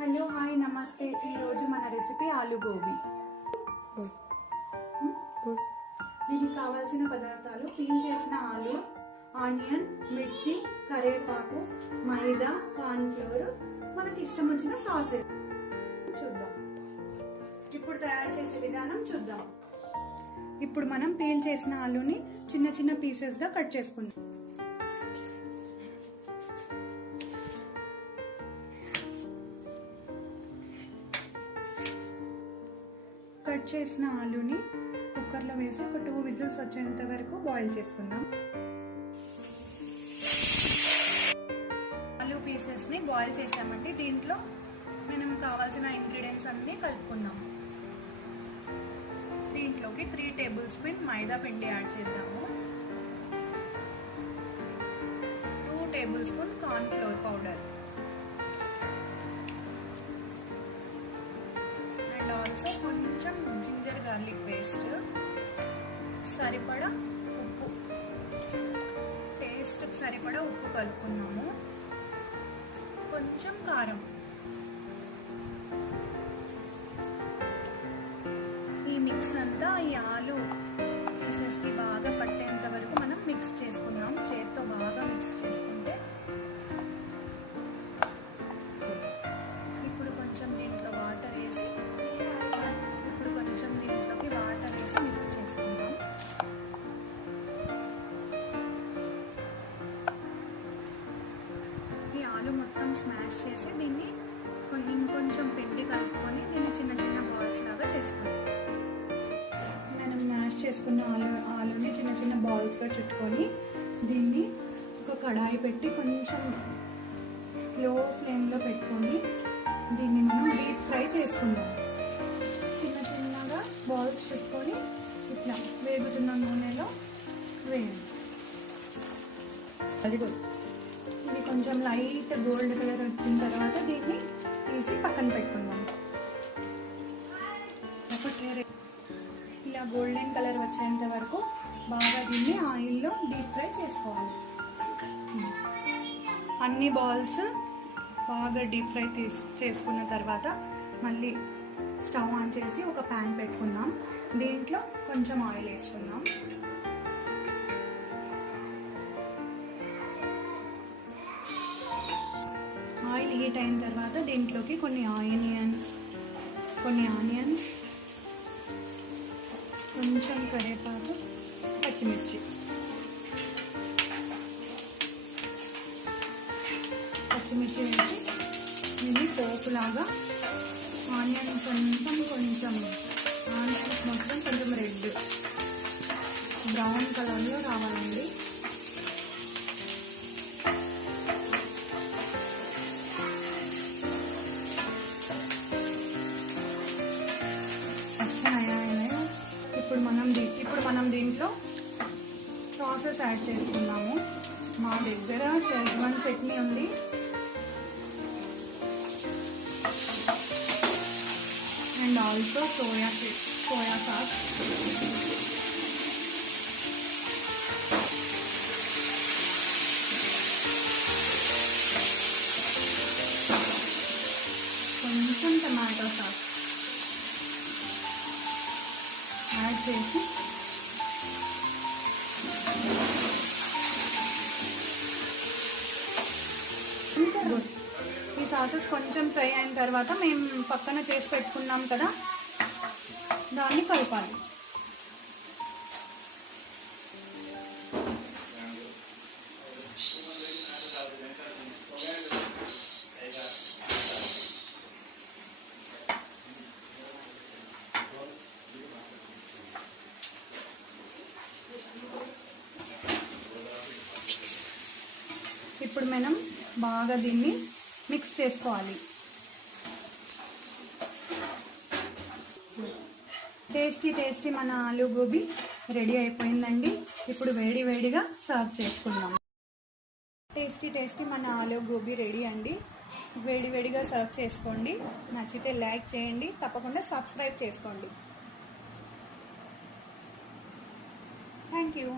Hello hi నమస్తే. ఈరోజు మన రెసిపీ ఆలు గోబీ. దీనికి కావాల్సిన పదార్థాలు: పీల్ చేసిన ఆలు, ఆనియన్, మిర్చి, కరివేపాకు, మైదా, కార్న్ ఫ్లోర్, మనకి ఇష్టం వచ్చిన సాస్. చూద్దాం ఇప్పుడు తయారు చేసే విధానం చూద్దాం. ఇప్పుడు మనం పీల్ చేసిన ఆలుని చిన్న చిన్న పీసెస్ గా కట్ చేసుకుందాం. కట్ చేసిన ఆలుని కుక్కర్లో వేసి ఒక 2 విజిల్స్ వచ్చేంత వరకు బాయిల్ చేసుకుందాం. ఆలు పీసెస్ ని బాయిల్ చేసామంటే దీంట్లో మనం కావాల్సిన ఇంగ్రీడియంట్స్ అన్ని కలుపుకుందాం. దీంట్లోకి 3 టేబుల్ స్పూన్ మైదా పిండి యాడ్ చేద్దాము. 2 table spoon corn flour powder and also కొంచెం జింజర్ గార్లిక్ పేస్ట్, సరిపడా ఉప్పు, టేస్ట్ సరిపడా ఉప్పు కలుపుకున్నాము. కొంచెం కారం. ఈ మిక్స్ అంతా ఈ ఆలు పీసెస్కి బాగా పట్టేంత వరకు మనం మిక్స్ చేసుకుందాం. చేత్తో బాగా మిక్స్ చేసుకుంటే ఇప్పుడు కొంచెం దీంట్లో వాటర్ వేసి మిక్స్ చేసుకుందాం. ఈ ఆలు మొత్తం స్మాష్ చేసి దీన్ని ఇంకొంచెం పిండి కలుపుకొని దీన్ని చిన్న చిన్న బాల్స్ లాగా చేసుకుందాం. మనం మ్యాష్ చేసుకున్న ఆలుని చిన్న చిన్న బాల్స్గా చుట్టుకొని దీన్ని ఒక కడాయి పెట్టి కొంచెం లో ఫ్లేమ్లో పెట్టుకొని దీన్ని మనం డీప్ ఫ్రై చేసుకుందాం. చిన్న చిన్నగా బాల్స్ చుట్టుకొని ఇట్లా వేగుతున్న నూనెలో వేయండి. ఇది కొంచెం లైట్ గోల్డ్ కలర్ వచ్చిన తర్వాత దీన్ని తీసి పక్కన పెట్టుకుందాం. ఇలా గోల్డెన్ కలర్ వచ్చేంత వరకు బాగా దీన్ని ఆయిల్లో డీప్ ఫ్రై చేసుకోవాలి. అన్ని బాల్స్ బాగా డీప్ ఫ్రై చేసుకున్న తర్వాత మళ్ళీ స్టవ్ ఆన్ చేసి ఒక ప్యాన్ పెట్టుకుందాం. దీంట్లో కొంచెం ఆయిల్ వేసుకుందాం. ఆయిల్ హీట్ అయిన తర్వాత దీంట్లోకి కొన్ని ఆనియన్స్, కొంచెం కరివేపాకు, పచ్చిమిర్చి వేసి ఇది పోపులాగా ఆనియన్ కొంచెం ఆనియన్స్ మొత్తం కొంచెం రెడ్ బ్రౌన్ కలర్లో రావాలండి. ఇప్పుడు మనం దీంట్లో సాసెస్ యాడ్ చేసుకున్నాము. మా దగ్గర షెజ్వాన్ చట్నీ ఉంది. And also soya sauce. కొంచెం టమాటో సాస్ యాడ్ చేసి ఈ సాసెస్ కొంచెం ఫ్రై అయిన తర్వాత మేము పక్కన చేసి పెట్టుకున్నాం కదా, దాన్ని కలపాలి. ఇప్పుడు మనం బాగా దీన్ని మిక్స్ చేసుకోవాలి. టేస్టీ మన ఆలు గోబీ రెడీ అయిపోయిందండి. ఇప్పుడు వేడిగా సర్వ్ చేసుకుందాం. టేస్టీ మన ఆలు గోబీ రెడీ అండి. వేడిగా సర్వ్ చేసుకోండి. నచ్చితే లైక్ చేయండి, తప్పకుండా సబ్స్క్రైబ్ చేసుకోండి. Thank you.